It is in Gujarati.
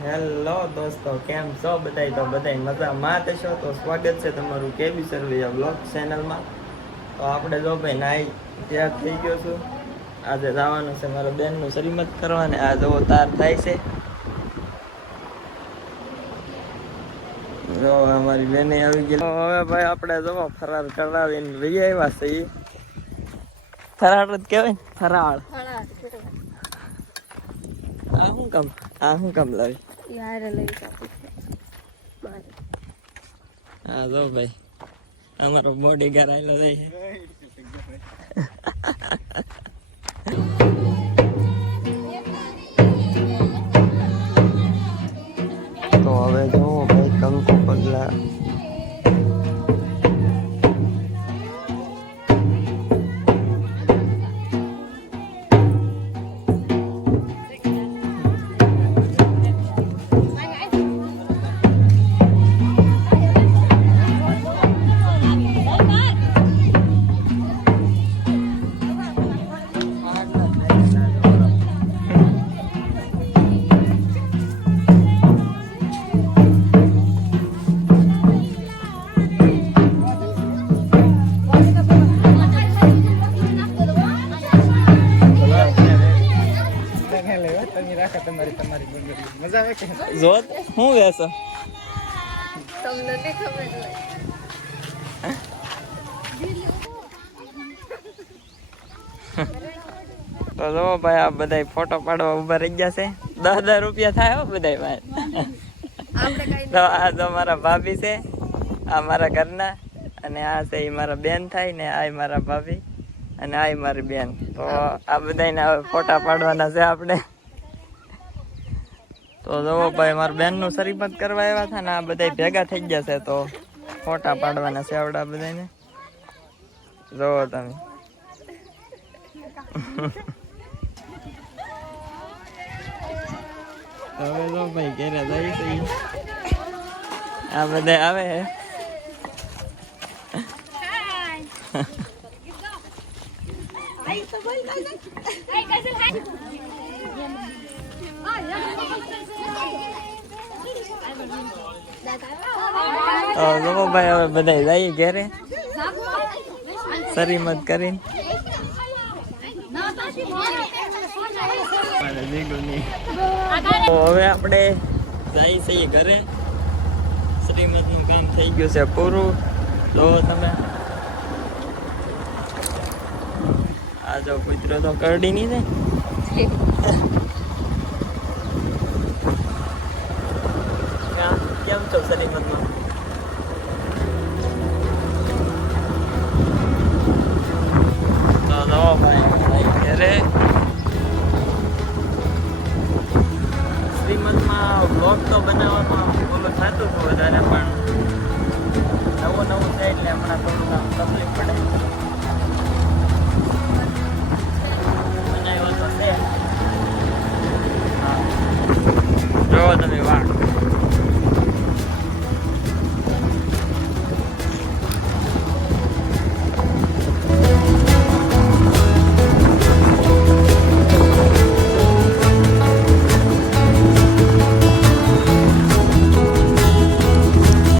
હેલો દોસ્તો, કેમ છો બધાય? તો બધાય મજામાં છો? તો સ્વાગત છે તમારું કેબી સરવૈયા બ્લોગ ચેનલમાં. તો આપણે જો ભાઈ નાઈ તૈયાર થઈ ગયો છું. આજે જવાનું છે મારા બેનનું શ્રીમત કરવા, ને આ જો તાર થાય છે. જો અમારી બેને આવી ગઈ. હવે ભાઈ આપણે જો ફરાર કરાવીને લઈ આવ્યા છે. ફરાળ જ કહેવાય ને, ફરાળ. આ શું કામ લાવી? હા જો ભાઈ, અમારો બોડી ગાર્ડ આવેલો છે. તો હવે જો ભાઈ કંકુ પગલા જોત હું વેસો તમને નથી ખબર તો જો ભાઈ આ બધા ફોટો પાડવા ઉભા રહી ગયા છે. 10,000 રૂપિયા થાય હો બધા ભાઈ. તો આ તો મારા ભાભી છે, આ મારા ઘરના, અને આ છે એ મારા બેન થાય ને, આ મારા ભાભી, અને આ મારી બેન. તો આ બધાને હવે ફોટા પાડવાના છે આપણે. તો જો ભાઈ મારા બેનનું શ્રીમત કરવા આવ્યા હતા ને, આ બધા ભેગા થઈ ગયા છે. તો ફોટા પાડવાના છે આવડા બધાને. જોવો તમે. હવે જો ભાઈ ઘરે જાય છે. આ બધા આવે હે. તો ભાઈ હવે બધા જઈએ ઘેરે શ્રીમત કરીને. તો હવે આપણે જઈએ છીએ ઘરે. શ્રીમત નું કામ થઈ ગયું છે પૂરું. તો તમે આ જો કૂતરો તો કરડી નહીં ને. કેમ છો શ્રીમતમાં? તો જો ભાઈ ઘરે શ્રીમતમાં બ્લોગ તો બનાવવામાં ઓલું થતું હતું વધારે, પણ નવું છે એટલે હમણાં થોડું કામ તકલીફ પડે.